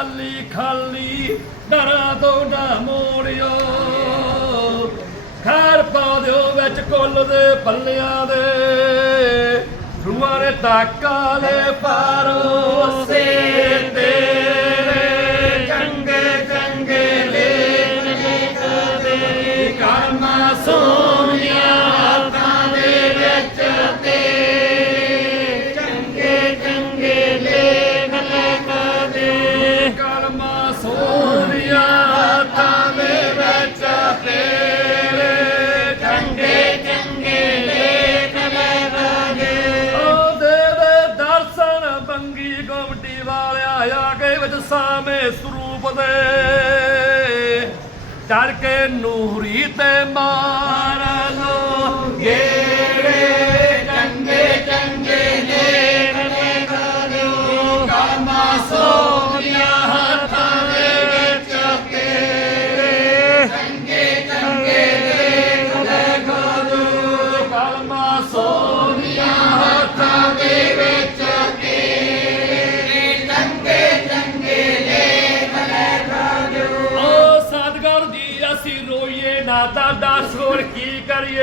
ਖਾਲੀ ਖਾਲੀ ਡਰਾ ਤੋਂ ਨਾ ਮੋੜਿਓ। ਖੈਰ ਪਾ ਦਿਓ ਵਿੱਚ ਕੁੱਲ ਦੇ ਪੱਲਿਆਂ ਦੇ। ਰੂਹਾਂ ਦੇ ਤਾਕਾਲੇ ਪਰੋਸੇ ਤੇਰੇ ਸਰੂਪ ਚੜ ਕੇ ਨੂਰੀ ਤੇ ਮਾਰ ਲੋ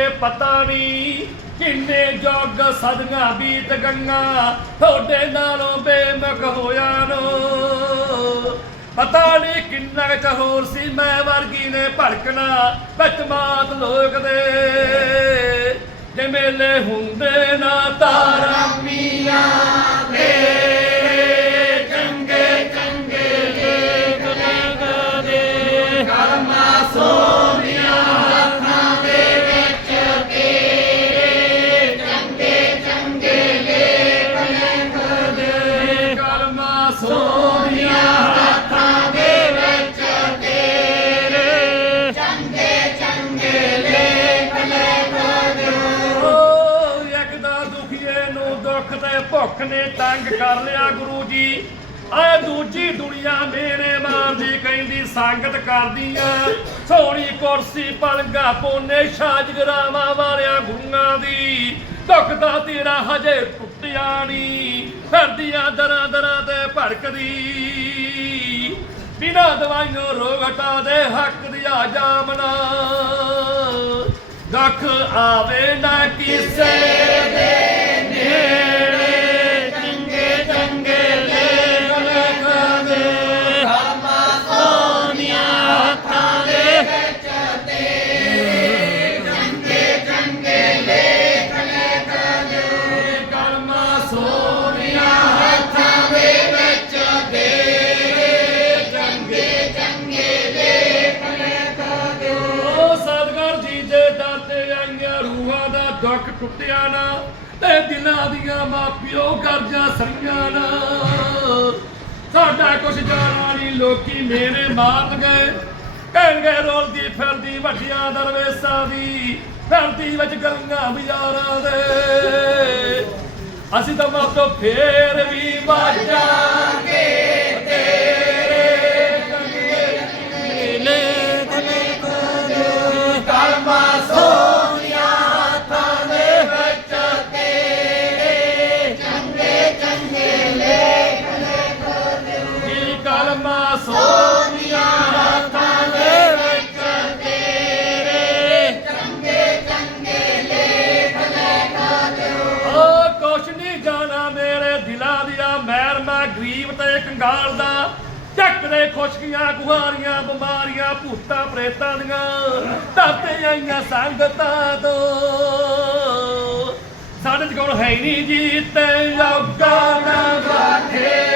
ਪਤਾ ਨਹੀਂ ਕਿੰਨੇ ਜੋਗ ਸਦੀਆਂ ਬੀਤ ਗੰਗਾ ਤੁਹਾਡੇ ਨਾਲੋਂ ਬੇਮਕ ਹੋਇਆ ਨੋ ਪਤਾ ਨਹੀਂ ਕਿੰਨਾ ਕੁ ਹੋਰ ਸੀ, ਮੈਂ ਵਰਗੀ ਨੇ ਭੜਕਣਾ। ਵਿੱਚ ਮਾਤ ਲੋਕ ਦੇ ਜੇ ਮੇਲੇ ਹੁੰਦੇ ਤੰਗ ਕਰ ਲਿਆ ਗੁਰੂ ਜੀ। ਆ ਦੂਜੀ ਦੁਨੀਆ ਮੇਰੇ ਮਾਰਦੀ ਕਹਿੰਦੀ ਸੰਗਤ ਕਰਦੀਆਂ ਸੋਹਣੀ ਕੁਰਸੀ ਪਲੰਗਾ, ਪੋਨੇ, ਸ਼ਾਜਗਰਾਵਾਂ ਵਾਲਿਆਂ ਗੁਰੂਆਂ ਦੀ। ਦੁੱਖ ਤੇਰਾ ਹਜੇ ਟੁੱਟਿਆ ਨਹੀਂ। ਫਿਰਦੀਆਂ ਦਰਾਂ ਦਰਾਂ ਤੇ ਭੜਕਦੀ। ਬਿਨਾ ਦਵਾਈਆਂ ਰੋਗ ਹਟਾ ਦੇ ਹੱਕ ਦਿਆ ਜਾਮਨਾ ਦੱਖ ਆਵੇ ਨਾ ਕਿਸੇ ਦੇ। ਦਿਲਾਂ ਮਾਪਿਓ ਕਰਜਾ ਸਰੀਆਂ ਨਾ। ਸਾਡਾ ਕੁਛ ਜਾਣਾ ਨਹੀਂ ਲੋਕੀ ਮੇਰੇ ਮਾਰਨ ਗਏ ਕਹਿਣਗੇ ਰੋਲਦੀ ਫਿਰਦੀ ਵੱਡੀਆਂ ਦਰਵੇਸਾਂ ਦੀ, ਫਿਰਦੀ ਵਿੱਚ ਗੰਗਾ ਬਜ਼ਾਰਾਂ ਦੇ। ਅਸੀਂ ਤਾਂ ਮਾਪਿਓ ਫੇਰ ਵੀ ਵਾਜਾਂਗੇ ਚੱਕਦੇ ਖੁਸ਼ਕੀਆਂ, ਗੁਹਾਰੀਆਂ, ਬਿਮਾਰੀਆਂ, ਭੂਤਾਂ, ਪ੍ਰੇਤਾਂ ਦੀਆਂ ਧਰਤੇ ਆਈਆਂ ਸੰਗਤਾਂ ਤੋਂ। ਸਾਡੇ ਚ ਕੋਲ ਹੈ ਹੀ ਜੀ ਜੀਤੇ ਯੋਗਾ ਨਾ ਬਾਠੇ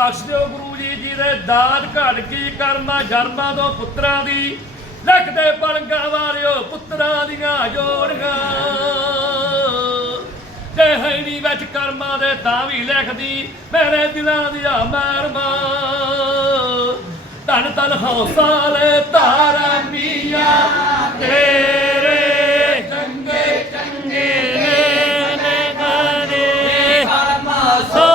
ਬਖਸ਼ ਦਿਓ ਗੁਰੂ ਜੀ ਜੀ ਦੇ ਦਾਤ ਘੜ ਕੀ ਕਰਮਾ ਜਰਮਾਂ ਤੋਂ ਪੁੱਤਰਾਂ ਦੀ। ਲਿਖਦੇ ਪਲੰਗਾ ਵਾਲਿਓ ਪੁੱਤਰਾਂ ਦੀਆਂ ਜੋੜੀਆਂ। ਤੇ ਹੈਣੀ ਵਿੱਚ ਕਰਮਾਂ ਦੇ ਤਾਂ ਵੀ ਲਿਖਦੀ, ਮੇਰੇ ਦਿਲਾਂ ਦੀਆਂ ਮਹਿਰਮਾਂ ਧੰਨ ਧੰਨ ਹੌਸਾਲੇ ਧਾਰਾ ਮੀਆਂ, ਤੇਰੇ ਚੰਗੇ ਚੰਗੇ ਨੇ ਨੇ ਗਾਣੇ ਸੋਨੀਆਂ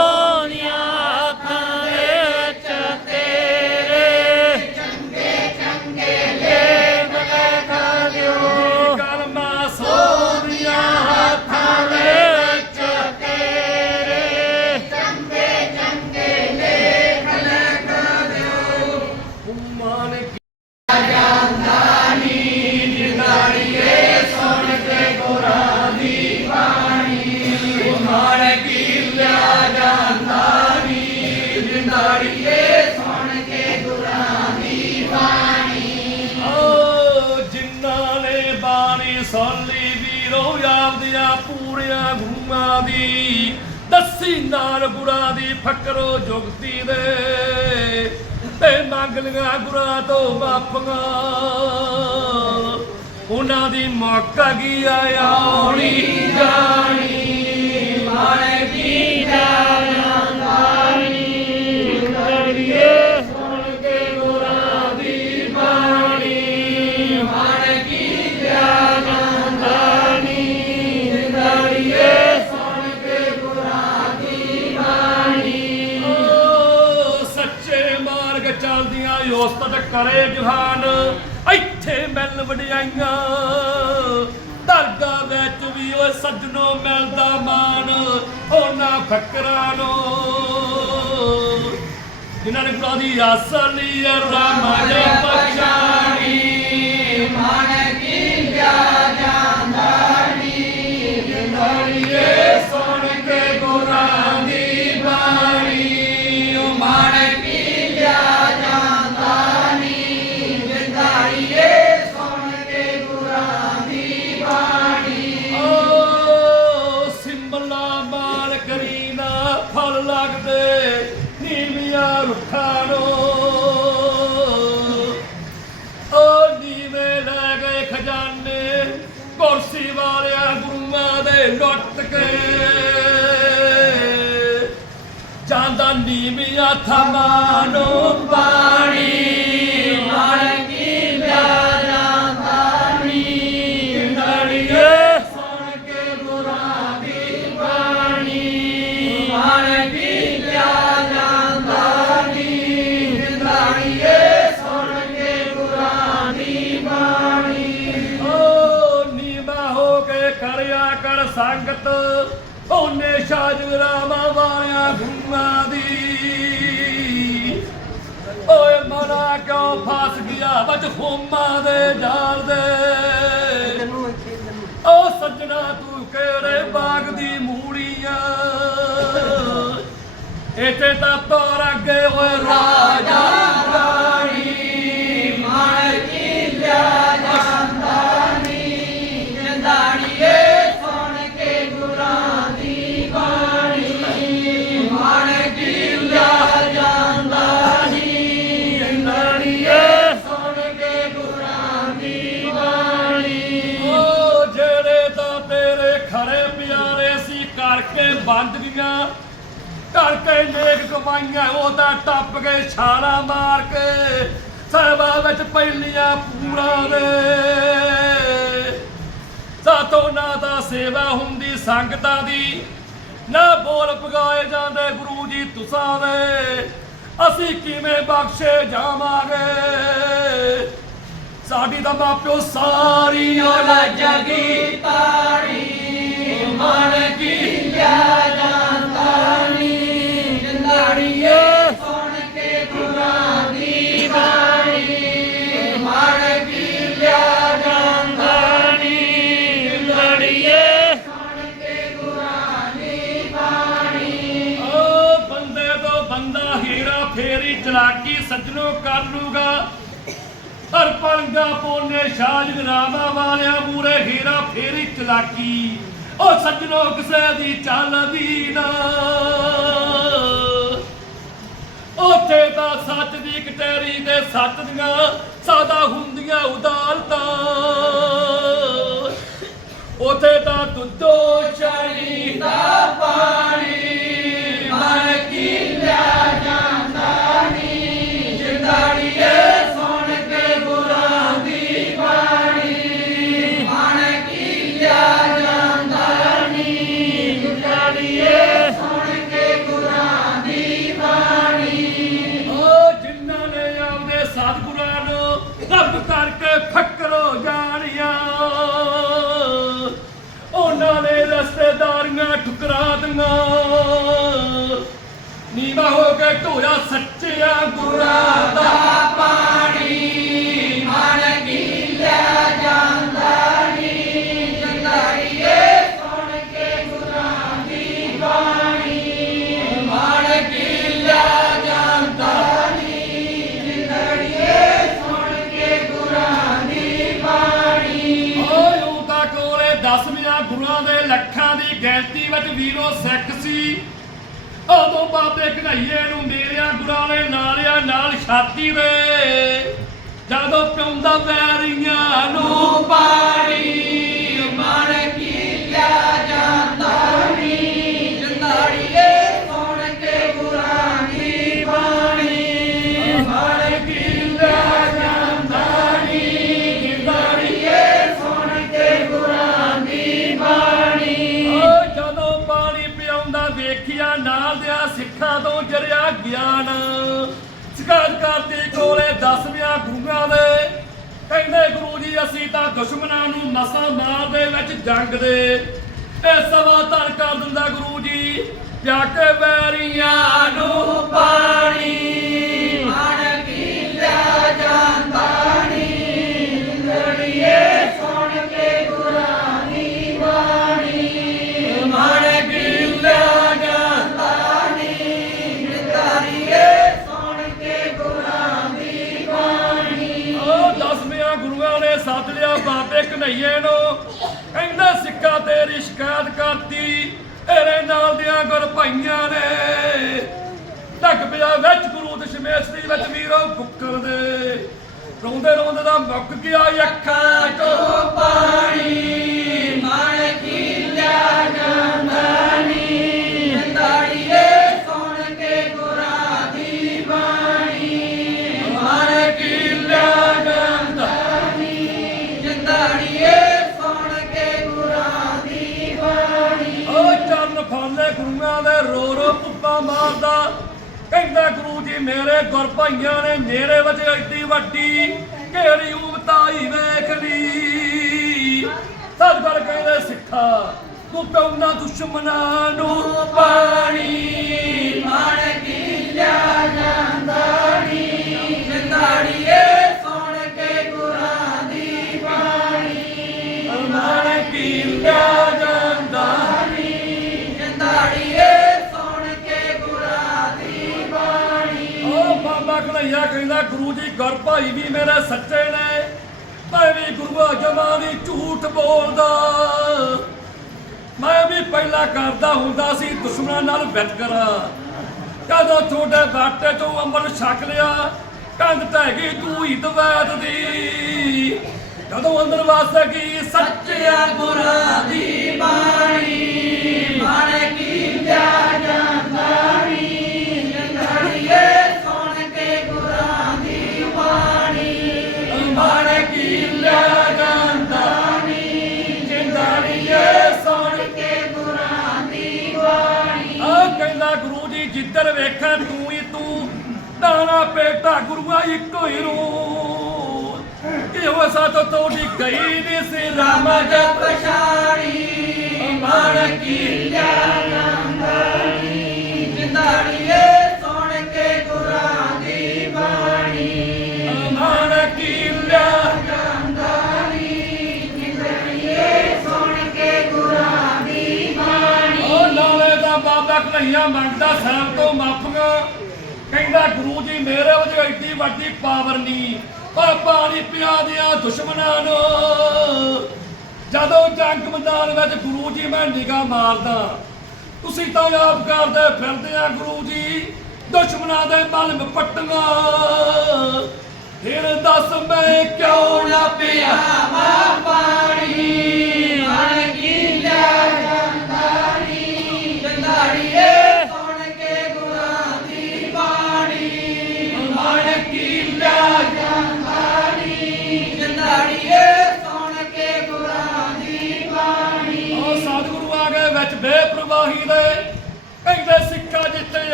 ਨਾਲ ਗੁਰਾਂ ਦੀ ਫਕਰੋ ਜੁਗਤੀ ਦੇ। ਤੇ ਮੰਗ ਲਿਆ ਗੁਰਾਂ ਤੋਂ ਮਾਫੀਆਂ। ਉਹਨਾਂ ਦੀ ਮੌਕਾ ਕੀ ਆਉਣੀ ਜਾਣੀ ਮਾਰੇ ਕੀ ਜਾਣੀ ਕਰੇ ਜਹਾਨ, ਇੱਥੇ ਮਿਲ ਵਡਿਆਈਆਂ। ਦਰਗਾਹ ਵਿੱਚ ਵੀ ਓ ਸੱਜਣੋ ਮਿਲਦਾ ਮਾਨ ਉਹਨਾਂ ਫਕਰਾਂ ਨੂੰ। ਜਿਨ੍ਹਾਂ ਨੇ ਗੁਰਾਂ ਦੀ ਅਸਲੀ ਰਾਮ ਜੇ ਪਛਾਣੀ ਮਨ ਜਾਂਦਾ ਨੀਵੀਆਂ ਥਾਂ ਮਾਨੋ ਪਾਣੀ ਕਿਉਂ ਫਸ ਗਿਆ? ਵਜ ਹੋਮਾਂ ਦੇ ਜਾਲ ਦੇ। ਓ ਸੱਜਣਾ ਤੂੰ ਕਿਹੜੇ ਬਾਗ ਦੀ ਮੂੜੀਆਂ? ਇੱਥੇ ਤਾਂ ਨੇਕ ਉਹ ਤਾਂ ਟੱਪ ਗਏ ਛਾਲਾ ਮਾਰ ਕੇ ਸਰਵਾ ਵਿੱਚ ਪਹਿਲੀਆਂ ਪੂਰਾ ਦੇ। ਸਾਤੋਂ ਨਾ ਤਾਂ ਸੇਵਾ ਹੁੰਦੀ ਸੰਗਤਾਂ ਦੀ, ਨਾ ਬੋਲ ਪਗਾਏ ਜਾਂਦੇ ਗੁਰੂ ਜੀ ਤੁਸਾਂ ਦੇ। ਅਸੀਂ ਕਿਵੇਂ ਬਖਸ਼ੇ ਜਾਵਾਂਗੇ? ਸਾਡੀ ਤਾਂ ਮਾਪਿਓ ਸਾਰੀ ਔਲਾਦ ਜਗੀ ਤਾੜੀ ਮਨ ਹਰ ਪੋਨੇ ਸ਼ਾਜ ਰਾਮਾ ਵਾਲਿਆਂ ਮੂਰੇ ਹੀਰਾ ਫੇਰੀ ਚਲਾਕੀ। ਉਹ ਸੱਜਣੋ ਕਿਸੇ ਦੀ ਚੱਲਦੀ ਨਾ ਉੱਥੇ ਤਾਂ ਸੱਚ ਦੀ ਕਟਹਿਰੀ ਦੇ ਸੱਚ ਦੀਆਂ ਸਾਦਾ ਹੁੰਦੀਆਂ ਉਦਾਲਤਾਂ ਉੱਥੇ ਤਾਂ ਦੁੱਧੋ ਚੜੀ ਦਾ ਪਾਣੀ। ਮਨ ਕੀ ਲਿਆ ਠੁਕਰਾ ਦੰਗਾ ਨੀਵਾ ਹੋ ਕੇ ਢੋਇਆ ਸੱਚਿਆ ਗੁਰਾਂ ਦਾ ਪਾ ਵਿੱਚ ਵੀਰੋ ਸਿੱਖ ਸੀ। ਉਦੋਂ ਬਾਬੇ ਘਣਾਈਏ ਨੂੰ ਮੇਰਿਆ ਗੁਰਾਲੇ ਨੇ ਨਾਲਿਆ ਨਾਲ ਛਾਤੀ ਦੇ ਜਦੋਂ ਪਿਉਂਦਾ ਵੈਰੀਆਂ ਨੂੰ ਪਾਣੀ ਧਰਤੀ ਕਰਦੀ ਕੋਲੇ ਦਸਵਿਆਂ ਗੁਰੂਆਂ ਦੇ। ਕਹਿੰਦੇ ਗੁਰੂ ਜੀ, ਅਸੀਂ ਤਾਂ ਦੁਸ਼ਮਣਾਂ ਨੂੰ ਮਸਾਂ ਮਾਰ ਦੇ ਵਿੱਚ ਜੰਗ ਦੇ। ਇਹ ਸਵਾ ਧਰ ਕਰ ਦਿੰਦਾ ਗੁਰੂ ਜੀ, ਜਾ ਕੇ ਬੈਰੀਆਂ ਨੂੰ ਪਾਣੀ ਕਰਤੀ, ਤੇਰੇ ਨਾਲ ਦਿਆਂ ਗੁਰ ਭਾਈਆਂ ਨੇ ਢੱਕ ਪਿਆ ਵਿੱਚ ਗੁਰੂ ਦਸ਼ਮੇਸ਼ ਦੀ ਵਿੱਚ ਵੀਰੋ ਫੁੱਕਰ ਦੇ। ਰੋਂਦੇ ਰੋਂਦੇ ਦਾ ਮੁੱਕ ਗਿਆ ਅੱਖਾਂ ਚੋਂ ਮੇਰੇ ਗੁਰ ਭਾਈਆਂ ਨੇ ਮੇਰੇ ਵਿੱਚ ਏਡੀ ਵੱਡੀ ਕਿਹੜੀ ਉਮਤਾਈ ਵੇਖ ਲਈ। ਸਤ ਕਰ ਕਹਿੰਦੇ ਸਿੱਖਾ ਤੂੰ ਪਿਉਣਾ ਦੁਸ਼ਮਣਾਂ ਨੂੰ ਪਾਣੀ। ਮਨ ਕੀ ਲਿਆ ਜਾਂਦਾ ਗੁਰੂ ਜੀ, ਗੁਰ ਭਾਈ ਵੀ ਮੇਰੇ ਸੱਚੇ ਨੇ, ਮੈਂ ਵੀ ਗੁਰੂਆ ਜਮਾਂ ਦੀ ਝੂਠ ਬੋਲਦਾ। ਮੈਂ ਵੀ ਪਹਿਲਾਂ ਕਰਦਾ ਹੁੰਦਾ ਸੀ, ਦੁਸ਼ਮਣਾਂ ਨਾਲ ਵਿਤਕਰਾ ਕਦੋਂ ਤੁਹਾਡੇ ਬਾਟੇ ਤੋਂ ਅੰਮ੍ਰਿਤ ਛਕ ਲਿਆ, ਕੰਧ ਢਹਿ ਗਈ ਤੂੰ ਹੀ ਦਵੈਤ ਦੀ। ਕਦੋਂ ਅੰਦਰ ਵਸ ਗਈ ਸੱਚਿਆ ਗੁਰਾਂ ਦੀ ਮਨ ਕੀ ਲਿਆ ਜਾਂਦਾ ਜਿੰਦਾਰੀਏ ਸੁਣ ਕੇ ਆ ਕਹਿੰਦਾ ਗੁਰੂ ਜੀ ਜਿੱਧਰ ਵੇਖਾਂ ਤੂੰ ਹੀ ਤੂੰ ਦਾਣਾ ਪੇਟਾ ਗੁਰੂਆ ਇੱਕੋ ਹੀ ਰੂ ਇਹੋ ਸਾਤੋਂ ਤੋੜੀ ਗਈ ਨੀ ਸੀ ਰਾਮ ਜਪ ਮਨ ਕੀ ਮਨ ਦਾ ਬਾਬਾ ਮੰਗਦਾ ਸਾਹਿਬ ਤੋਂ ਮਾਫੀਆਂ ਕਹਿੰਦਾ ਗੁਰੂ ਜੀ, ਮੇਰੇ ਵਿੱਚ ਐਡੀ ਵੱਡੀ ਪਾਵਰ ਨਹੀਂ ਪਰ ਪਾਣੀ ਪਿਆ ਦਿਆਂ ਦੁਸ਼ਮਣਾਂ ਨੂੰ। ਜਦੋਂ ਜੰਗ ਮੈਦਾਨ ਵਿੱਚ ਗੁਰੂ ਜੀ, ਮੈਂ ਨਿਗਾਹ ਮਾਰਦਾ। ਤੁਸੀਂ ਤਾਂ ਆਪ ਕਰਦੇ ਫਿਰਦੇ ਆ ਗੁਰੂ ਜੀ, ਦੁਸ਼ਮਣਾਂ ਦੇ ਮਨ ਪੱਟੀਆਂ ਫਿਰ ਦੱਸ ਮੈਂ ਕਿਉਂ ਨਾ ਪਿਆ?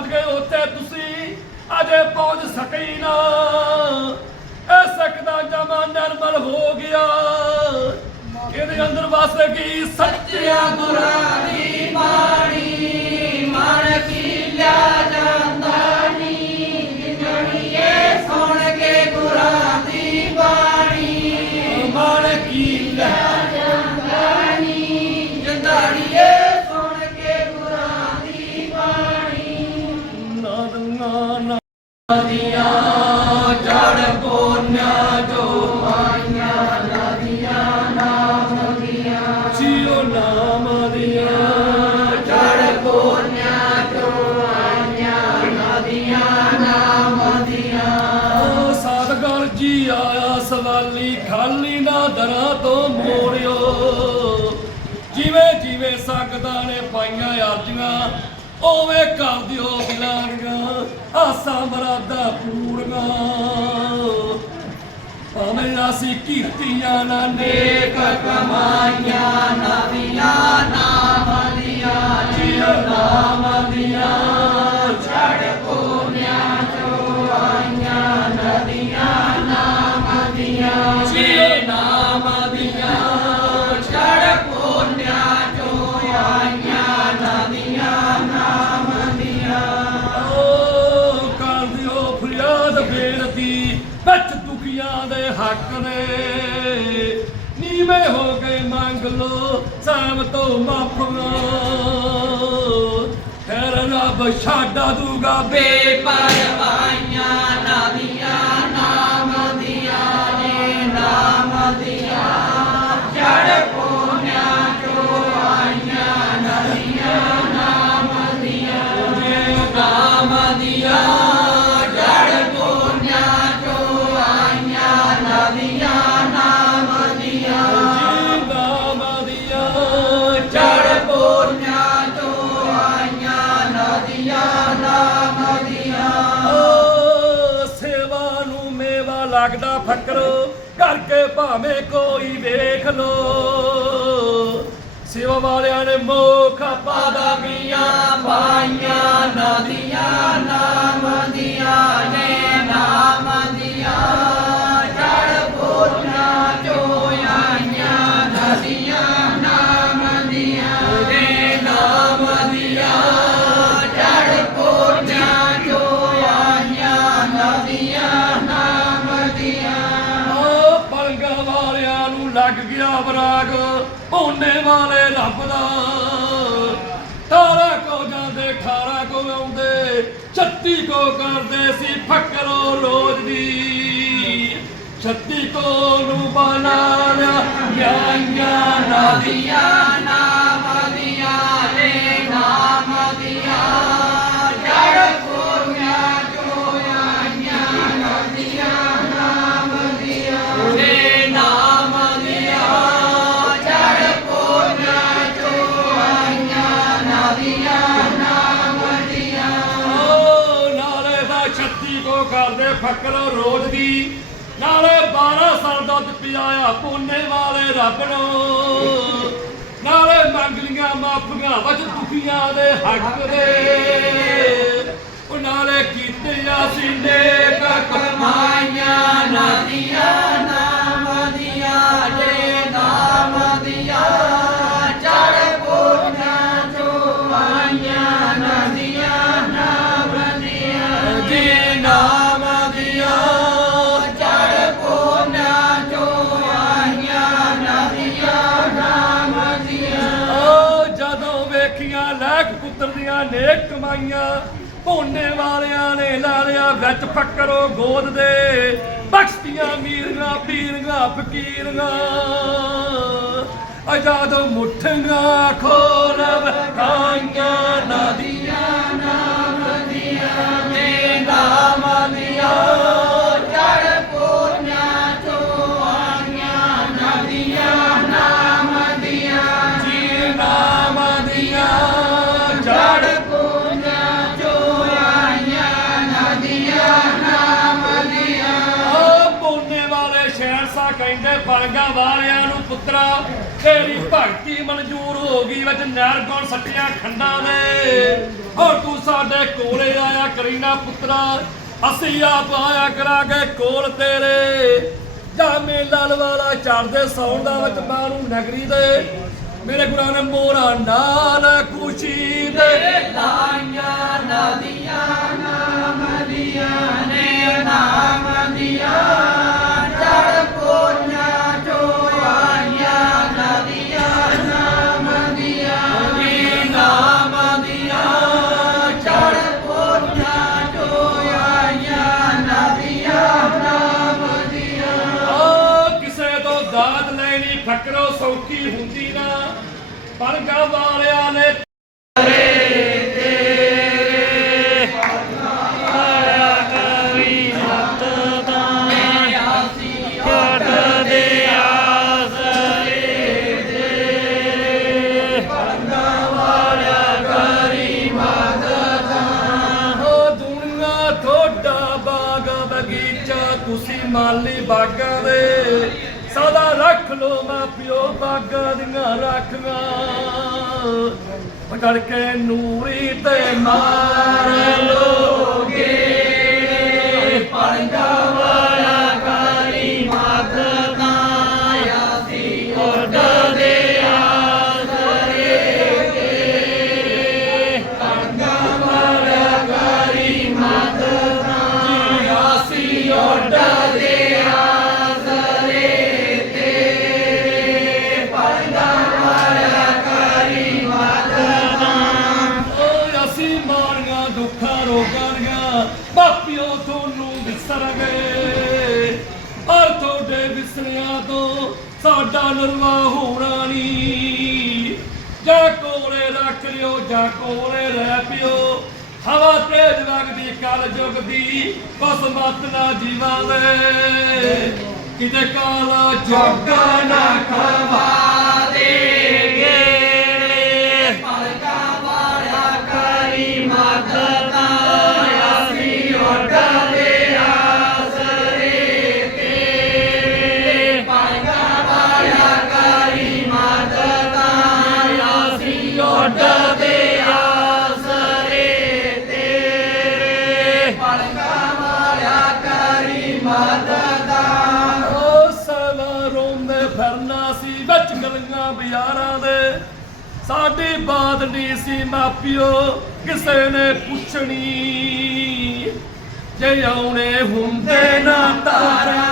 ਪਹੁੰਚ ਗਏ ਉੱਥੇ ਤੁਸੀਂ, ਅਜੇ ਪਹੁੰਚ ਸਕੇ ਨਾ। ਇਹ ਸਕਦਾ ਜਮਾ ਨਰਮਲ ਹੋ ਗਿਆ। ਇਹਦੇ ਅੰਦਰ ਵਸ ਗਈ ਸੱਚਿਆ ਗੁਰਾਨੀ ਬਾਣੀ। ਮਨ ਕੀ ਲਿਆ ਜਾਂਦਾ ਅਸੀਂ ਕੀਰਤੀਆਂ ਨਾ ਨੇਕ ਕਮਾਈਆਂ ਨਵੀਆਂ ਨਾਮ ਤੋਂ ਮਾਫੀਆਂ ਖੈਰ ਰੱਬ ਛਾਡਾ ਦੂਗਾ ਬੇਪਰਵਾਈਆਂ ਕਰੋ, ਕਰਕੇ ਭਾਵੇਂ ਕੋਈ ਵੇਖ ਲੋ। ਸੇਵਾ ਵਾਲਿਆਂ ਨੇ ਮੋਖ ਪਾਦਾ ਦੀਆਂ ਪਾਈਆਂ ਨਦੀਆਂ, ਨਾਮ ਦੀਆਂ ਨੇ, ਨਾਮ ਦੀਆਂ। ਗਿਆ ਵਰਾਗ ਹੋਣੇ ਵਾਲੇ ਰੱਬ ਦਾ। ਤਾਰਾ ਕੋ ਜਾਂਦੇ ਠਾਰਾ ਕੋ ਆਉਂਦੇ, ਛੱਤੀ ਕੋ ਕਰਦੇ ਸੀ ਫੱਕਰੋ ਰੋਜ਼ ਦੀ। ਛੱਤੀ ਕੋ ਨੂੰ ਬਣਾ ਲਿਆ ਨਦੀਆਂ ਨਾਮ ਦੀਆਂ ਨੇ ਨਾਮ ਦੀਆਂ। ਜੜ ਕਰਦੇ ਰੋਜ਼ ਦੀ। ਨਾਲੇ 12 ਸਾਲ ਦੁੱਧ ਪਿਆਇਆ ਪੂਨੇ ਵਾਲੇ ਰੱਬ ਨੂੰ। ਨਾਲੇ ਮੰਗ ਲੀਆਂ ਮਾਫੀਆਂ ਵਜ ਦੁਖੀਆਂ ਦੇ ਹੱਕ ਦੇ। ਉਹ ਨਾਲੇ ਕੀਤੇ ਅਸੀਂ ਨੇਕ ਕਮਾਈਆਂ ਨਦੀਆਂ ਨੇਕ ਭੋਨੇ ਵਾਲਿਆਂ ਨੇ ਲਾ ਲਿਆ ਵਿੱਚ ਫੱਕਰੋ ਗੋਦ ਦੇ। ਬਖਸ਼ਤੀਆਂ ਮੀਰੀਆਂ ਪੀਰੀਆਂ ਫਕੀਰੀਆਂ ਆਜ਼ਾਦ ਮੁੱਠੀਆਂ ਖੋਲ ਕਾਈਆਂ ਨਦੀਆਂ ਨਾਮ ਦੀਆਂ। ਨੇ ਨਾਮ ਕਹਿੰਦੇ ਵਾਲਿਆਂ ਨੂੰ ਪੁੱਤਰਾ, ਤੇਰੀ ਭਗਤੀ ਮਨਜ਼ੂਰ ਹੋ ਗਈ ਵਿੱਚ ਨਹਿਰ ਗੁਣ ਸੱਟੀਆਂ ਖੰਡਾਂ ਦੇ। ਓ ਤੂੰ ਸਾਡੇ ਕੋਲੇ ਆਇਆ ਕਰੀਨਾ ਪੁੱਤਰਾ, ਅਸੀਂ ਆਪ ਆਇਆ ਕਰਾਂਗੇ ਕੋਲ ਤੇਰੇ। ਜਾਮੇ ਲਾਲ ਵਾਲਾ ਚੜਦੇ ਸੌਣ ਦਾ ਵਿੱਚ ਮਾਰੂ ਨਗਰੀ ਦੇ। ਮੇਰੇ ਗੁਰਾਂ ਨੇ ਮੋਰਾ ਨਾਲ ਖੁਸ਼ੀ ਦੇ। ਲਾਈਆਂ ਨਦੀਆਂ, ਨਾਮ ਦੀਆਂ ਨੇ, ਨਾਮ ਦੀਆਂ ਚੜ ਪਕੜ ਕੇ ਨੂਰੀ ਤੇ ਮਾਰ ਲੋਗੇ ਪੜਗਾ ਤੇਜ ਵਗਦੀ ਕਲ ਜੁਗ ਬਸ ਮਤ ਨਾ ਜੀਵਾਵੇ। ਕਿਤੇ ਕਾਲਾ ਜੋਗਾ ਨਾ ਖਵਾ ਬਾਤ ਨਹੀਂ ਸੀ ਮਾਪਿਓ ਕਿਸੇ ਨੇ ਪੁੱਛਣੀ। ਜੇ ਆਉਣੇ ਹੁੰਦੇ ਨਾ ਤਾਰਾ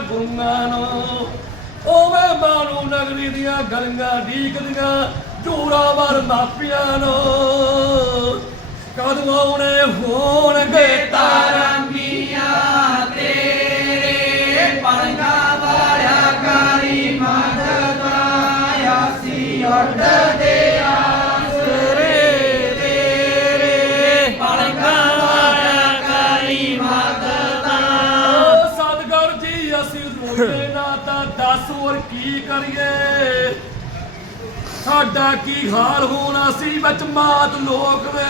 ਗੁਰੂਆਂ ਨੂੰ ਓਵੇਂ ਮਾਨੂ ਨਗਰੀ ਦੀਆਂ ਗਲੀਆਂ ਡੀਕਦੀਆਂ ਜੋਰਾਵਰ ਮਾਪਿਆਂ ਨੂੰ। ਕਦੋਂ ਆਉਣੇ ਹੋਣਗੇ ਤਾਰਾ ਮੀਆਂ ਤੇਰੇ? ਓ ਕਰੀਏ। ਸਾਡਾ ਕੀ ਹਾਲ ਹੋਣਾ ਸੀ ਵਿੱਚ ਮਾਤ ਲੋਕ ਵੇ?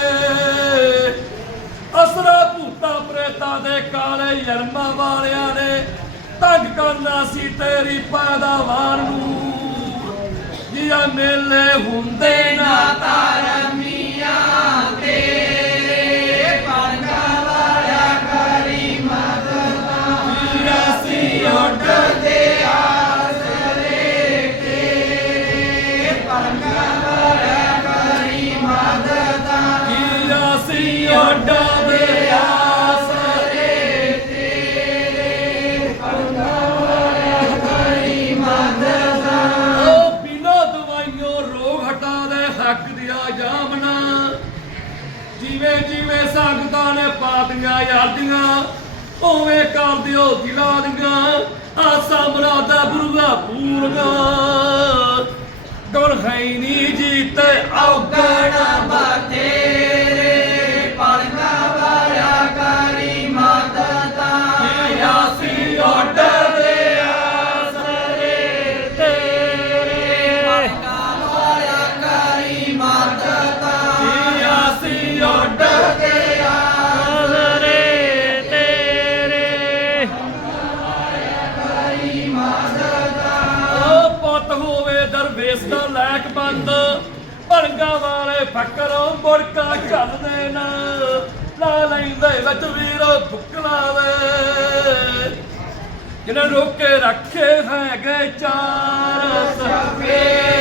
ਅਸਰਾ ਭੂਤਾ ਪ੍ਰੇਤਾ ਦੇ ਕਾਲੇ ਯਰਮਾ ਵਾਲਿਆਂ ਨੇ ਤੰਗ ਕਰਨਾ ਸੀ ਤੇਰੀ ਪੈਦਾਵਾਰ ਨੂੰ। ਜੀਆ ਮੇਲੇ ਹੁੰਦੇ ਨਾ ਤਾਰਾ ਸੰਗਤਾਂ ਨੇ ਪਾਤੀਆਂ ਯਾਦੀਆਂ ਉਵੇਂ ਕਰ ਦਿਓ ਦਿਲਾਂ ਦੀਆਂ, ਆਸਾ ਮਰਾਦਾ ਬੁਰਗਾ ਪੂਰਗਾ ਗੁਰ ਹੈ ਜੀਤੇ ਔਗਣ ਬਤੇਰੇ ਬੜਕਾ ਚੱਲਦੇ ਨਾ ਲਾ ਲੈਂਦੇ ਵਿੱਚ ਵੀਰੋ ਫੁਕਲਾਵੇ ਜਿਹਨੇ ਰੋਕੇ ਰੱਖੇ ਹੈਗੇ ਚਾਰ। ਸਫੇ